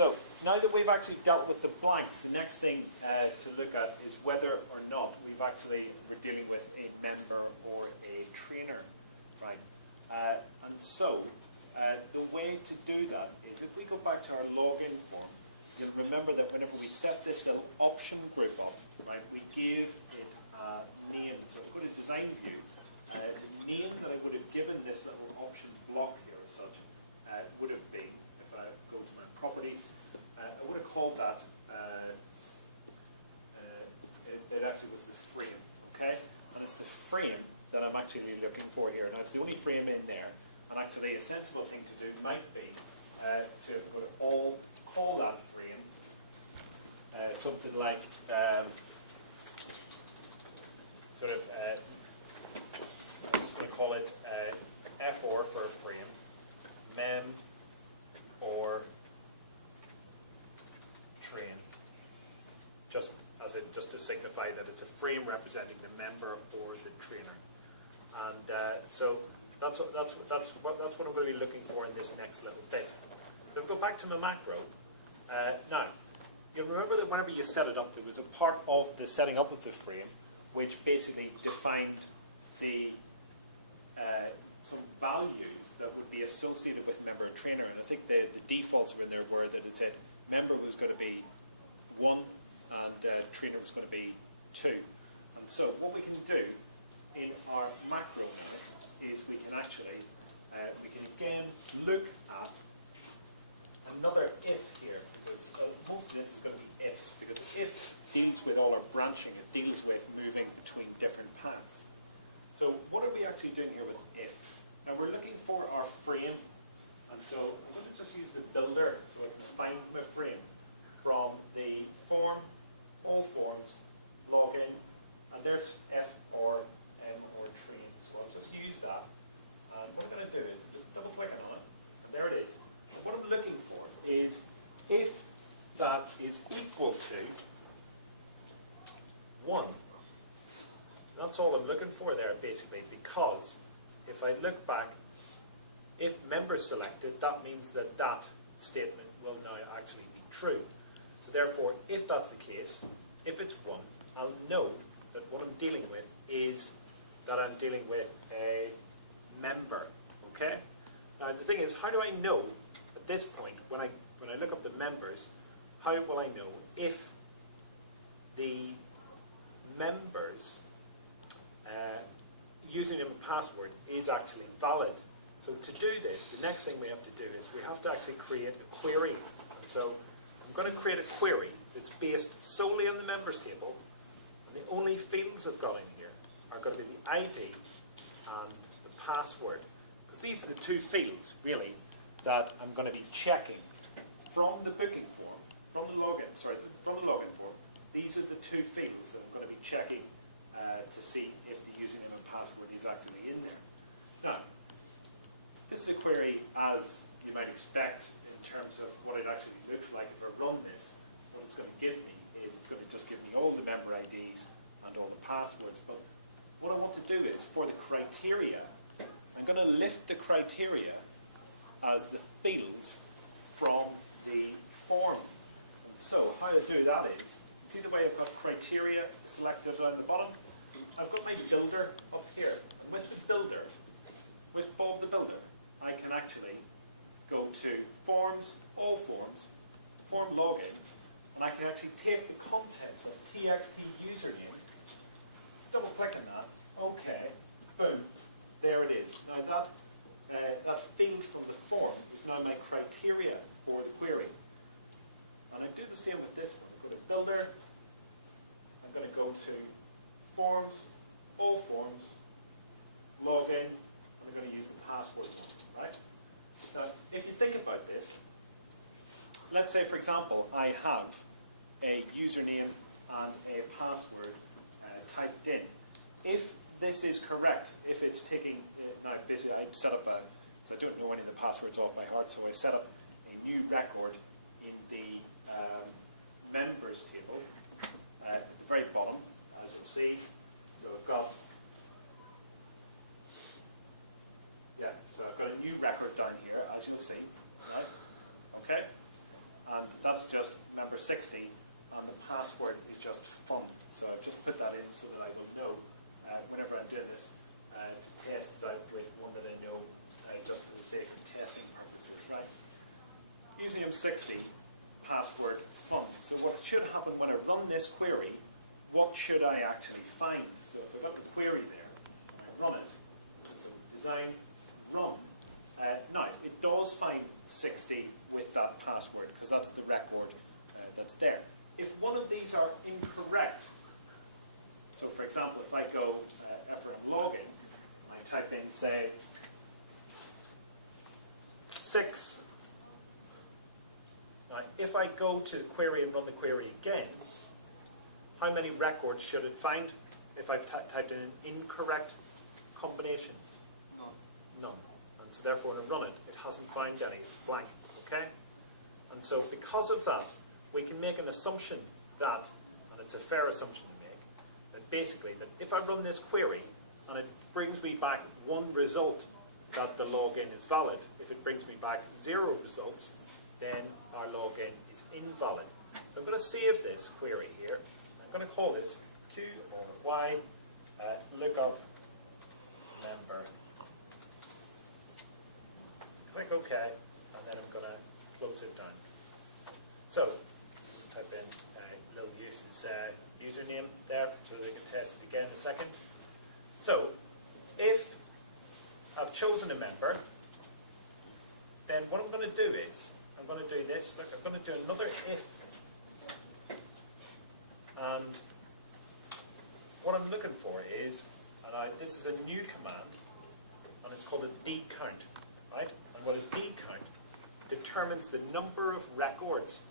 So now that we've actually dealt with the blanks, the next thing to look at is whether or not we're dealing with a member or a trainer, right? And so the way to do that is if we go back to our login form, you'll remember that whenever we set this little option group up, right, we give it a name. So go to design view. The name that I would have given this little option block here as such would have been, if I go to my properties, I would have called that, it actually was the frame, okay? And it's the frame that I'm actually looking for here. Now it's the only frame in there, and actually a sensible thing to do might be to call that frame something like I'm just going to call it FR for a frame, mem or train, just to signify that it's a frame representing the member or the trainer. And so that's what I'm going to be looking for in this next little bit. So go back to my macro. Now, you'll remember that whenever you set it up, there was a part of the setting up of the frame which basically defined the some values that would be associated with member and trainer. And I think the defaults were there were that it said member was going to be 1 and trainer was going to be 2. And so what we can do in our macro now is we can actually, we can again look at another if here, because most of this is going to be ifs, because if deals with all our branching, it deals with moving between different paths. So what are we actually doing here with if? Now we're looking for our frame, and so I'm going to just use the builder so I can find my frame from the form, all forms, login, and there's F or M or tree. So I'll just use that, and what I'm going to do is just double click on it, and there it is. And what I'm looking for is if that is equal to 1. That's all I'm looking for there, basically, because if I look back, if member selected, that means that that statement will now actually be true. So therefore, if that's the case, if it's 1, I'll know that what I'm dealing with is that I'm dealing with a member, okay? Now the thing is, how do I know at this point, when I look up the members, how will I know if the members username and password is actually valid? So to do this, the next thing we have to do is we have to actually create a query. So I'm going to create a query that's based solely on the members table, and the only fields I've got in here are going to be the ID and the password, because these are the two fields really that I'm going to be checking from the booking form, from the login form. These are the two fields that I'm going to be checking to see if the username and password is actually in there. Now, this is a query as you might expect in terms of what it actually looks like if I run this. What it's going to give me is it's going to just give me all the member IDs and all the passwords. But what I want to do is, for the criteria, I'm going to lift the criteria as the fields from the form. So how to do that is, see the way I've got criteria selected down the bottom? I've got my builder up here. With the builder, with Bob the Builder, I can actually go to forms, all forms, form login, and I can actually take the contents of txt username, double click on that, okay, boom, there it is. Now that field from the form is now my criteria for the query. And I do the same with this one. Go to builder, I'm going to go to forms, all forms, login, and I'm going to use the password one, right? Now, if you think about this, let's say, for example, I have a username and a password typed in. If this is correct, if it's taking, now basically I set up so I don't know any of the passwords off by heart, so I set up a new record in the members table at the very bottom, as you'll see. So I've got, so I've got a new record down here, as you'll see, right? Okay? And 60, and the password is just fun. So I'll just put that in so that I will know whenever I'm doing this to test it out with one that I know just for the sake of testing purposes, right? Museum 60, password fun. So what should happen when I run this query, what should I actually find? So if I got the query there, I run it, so design, run. Now, it does find 60 with that password because that's the record that's there. If one of these are incorrect, so for example, if I go for a login, I type in, say, 6. Now, if I go to the query and run the query again, how many records should it find if I've typed in an incorrect combination? None. And so therefore, when I run it, it hasn't found any. It's blank. Okay? And so because of that, we can make an assumption that, and it's a fair assumption to make, that basically, that if I run this query and it brings me back one result, that the login is valid. If it brings me back 0 results, then our login is invalid. So I'm going to save this query here. I'm going to call this Q or Y lookup member. Click OK, and then I'm going to close it down. So let's type in little username there so that we can test it again in a second. So if I've chosen a member, then what I'm going to do is, I'm going to do this, look, I'm going to do another if, and what I'm looking for is, and this is a new command, and it's called a dcount, right? And what a dcount determines the number of records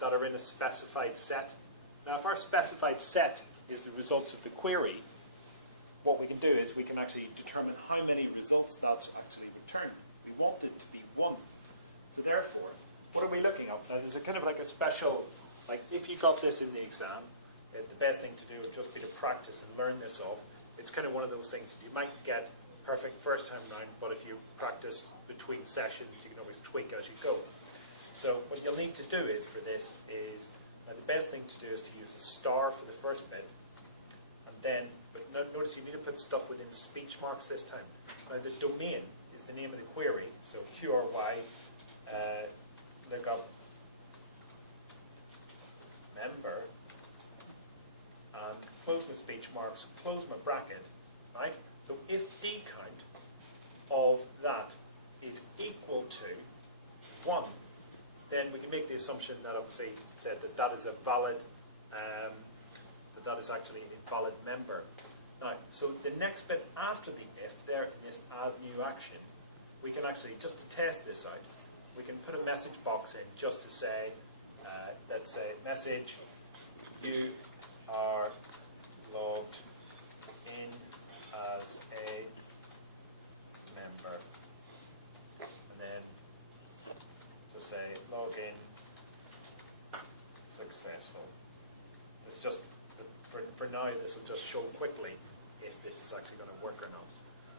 that are in a specified set. Now, if our specified set is the results of the query, what we can do is we can actually determine how many results that's actually returned. We want it to be 1. So therefore, what are we looking at? Now, there's a kind of like a special, like if you got this in the exam, the best thing to do would just be to practice and learn this off. It's kind of one of those things you might get perfect first time round, but if you practice between sessions, you can always tweak as you go. So what you'll need to do is for this is, the best thing to do is to use a star for the first bit, and then, but notice you need to put stuff within speech marks this time. Now the domain is the name of the query, so QRY, lookup member, and close my speech marks, close my bracket, right? So if dcount of that is equal to 1, then we can make the assumption that obviously said that that is a valid, that is actually a valid member. Now, so the next bit after the if there in this add new action, we can actually, just to test this out, we can put a message box in just to say, let's say message, you are logged in as a member, and then just say login successful. It's just, for now this will just show quickly if this is actually going to work or not.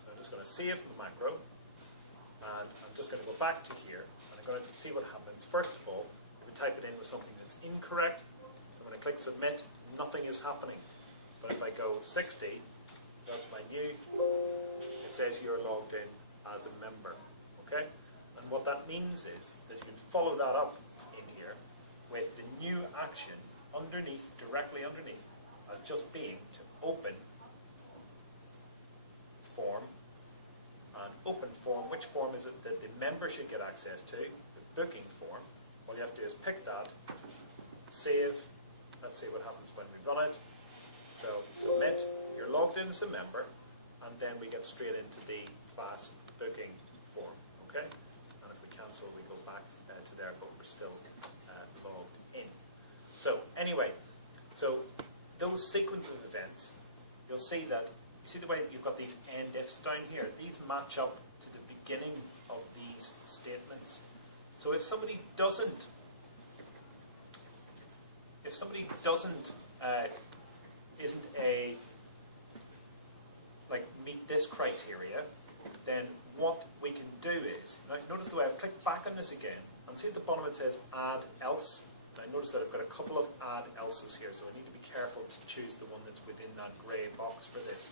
So I'm just going to save the macro, and I'm just going to go back to here, and I'm going to see what happens. First of all, if we type it in with something that's incorrect, so when I click submit, nothing is happening. But if I go 60, that's my new, it says you're logged in as a member, okay? And what that means is that you can follow that up in here with the new action underneath, directly underneath, as just being to open form, and open form, which form is it that the member should get access to? The booking form. All you have to do is pick that, save, let's see what happens when we run it. So submit, you're logged in as a member, and then we get straight into the class booking form, okay? And if we cancel, we go back to there, but we're still logged in. So anyway, so those sequence of events, you'll see that, you see the way that you've got these end ifs down here? These match up to the beginning of these statements. So if somebody doesn't isn't meet this criteria, then what we can do is, now notice the way I've clicked back on this again, and see at the bottom it says add else. Now I notice that I've got a couple of add else's here, so I need to be careful to choose the one that's within that grey box for this.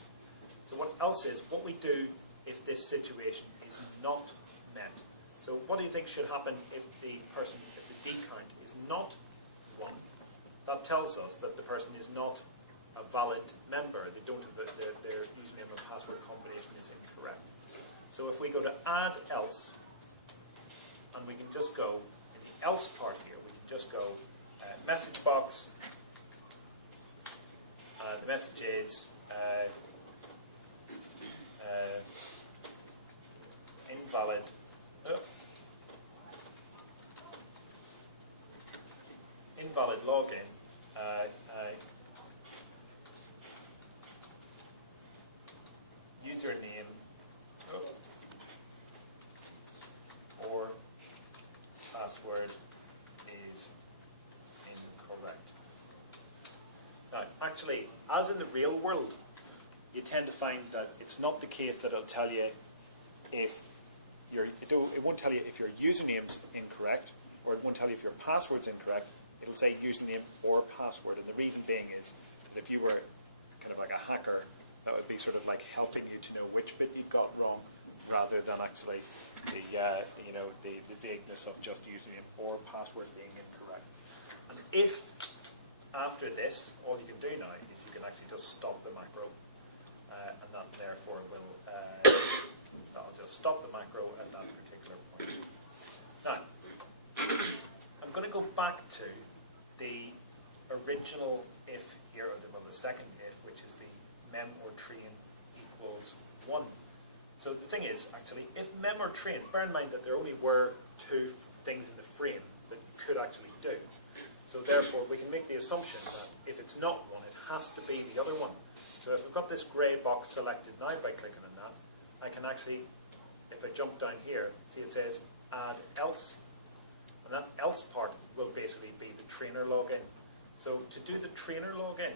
So what else is, what we do if this situation is not met. So what do you think should happen if the D count is not 1? That tells us that the person is not a valid member. They don't have their username and password combination is incorrect. So if we go to add else, and we can just go in the else part here, we can just go message box, the message is invalid invalid login, username or password is incorrect. Now, actually, as in the real world, you tend to find that it's not the case that it'll tell you if it won't tell you if your username's incorrect, or it won't tell you if your password's incorrect. It'll say username or password, and the reason being is that if you were kind of like a hacker, that would be sort of like helping you to know which bit you got wrong, rather than actually the the vagueness of just username or password being incorrect. And if after this, all you can do now is you can actually just stop the macro, and that therefore will that'll just stop the macro at that particular point. Now, I'm going to go back to the original if here, or the second if, which is the mem or train equals 1. So the thing is, actually, if mem or train, bear in mind that there only were 2 things in the frame that you could actually do. So therefore, we can make the assumption that if it's not 1, it has to be the other one. So if I've got this grey box selected now by clicking on that, I can actually, if I jump down here, see it says add else. And that else part will basically be the trainer login. So to do the trainer login,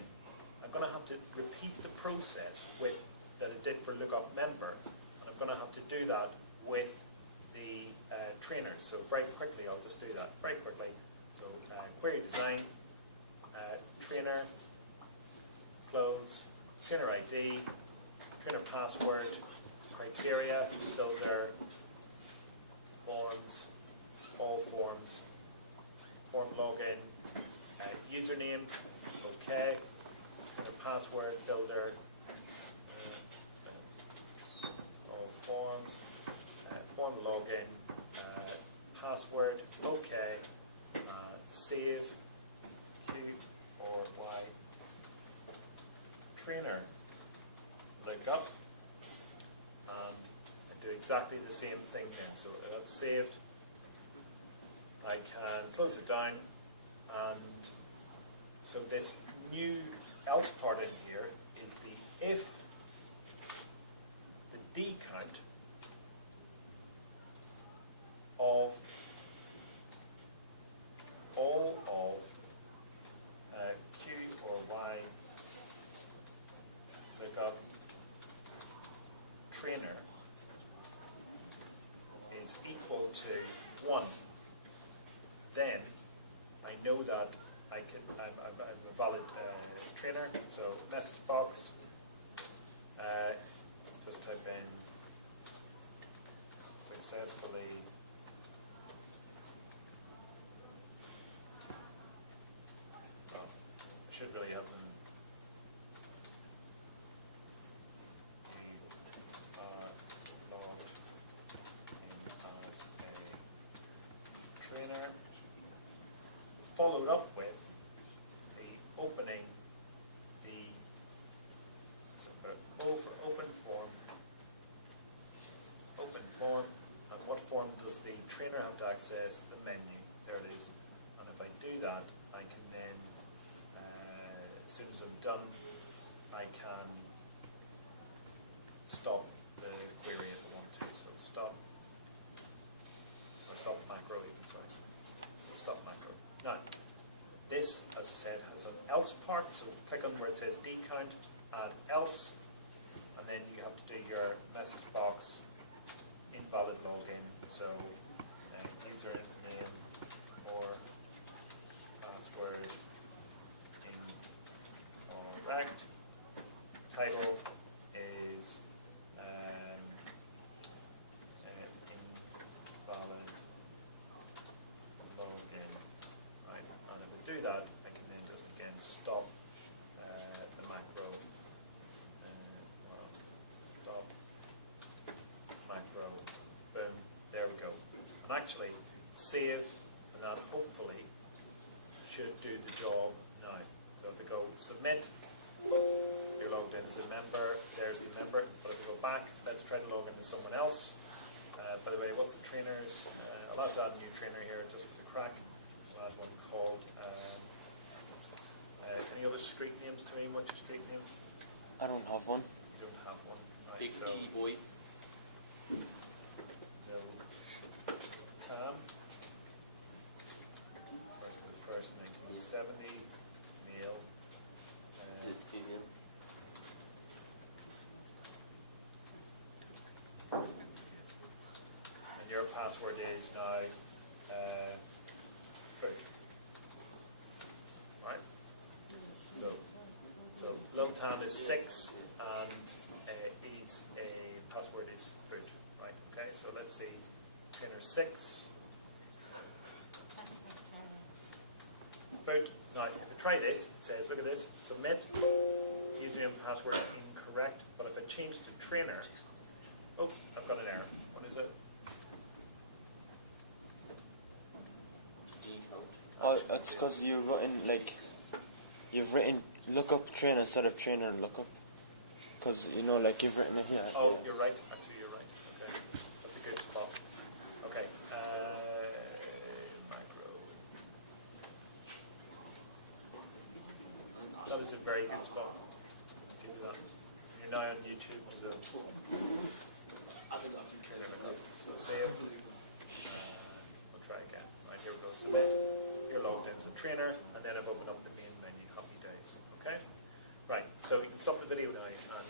I'm going to have to repeat the process that I did for lookup member. And I'm going to have to do that with the trainers. So very quickly, I'll just do that very quickly. So query design, trainer, close, trainer ID, trainer password, criteria, builder, forms, all forms, form login, username, okay, trainer password, builder, all forms, form login, password, okay, save, Q or Y, trainer, look up, and I do exactly the same thing then. So that's saved. I can close it down, and so this new else part in here is the if the D count of all of Q or Y lookup trainer is equal to 1, then I know that I'm a valid trainer. So message box, just type in successfully I should really have them. You are logged in as a trainer, followed up with the opening the O for open form, and what form does the trainer have to access? The menu. There it is. And if I do that, I can then, as soon as I'm done, I can stop the query if I want to. So stop macro even, sorry. Stop macro. Now, this, as I said, has an else part, so click on where it says D count, add else, and then you have to do your message box, invalid login, so username or actually save, and that hopefully should do the job now. So if I go submit, you're logged in as a member, there's the member. But if we go back, let's try to log in as someone else. By the way, what's the trainers? I'll have to add a new trainer here just for the crack. We'll add one called, any other street names to me? What's your street name? I don't have one. You don't have one. Right, Big so T-boy. no Tam. First 1970. Male. The female. And your password is now food. Right? So low Tam is 6 and he's a password is food. Right? Okay, so let's see. Trainer 6. Food. Now, if I try this, it says, look at this, submit, username and password incorrect, but if I change to trainer, oh, I've got an error. What is it? Oh, it's because you've written lookup trainer instead of trainer lookup. Because, you know, like you've written it here. Oh, you're right. Actually, you're right. Okay. That's a good spot. Okay. Macro. That is a very good spot. Do that. You're now on YouTube, so. So save. We'll try again. Right, here we go. Submit. You're logged in as a trainer, and then I've opened up the main menu. Happy days. Okay? Right, so you can stop the video now and that.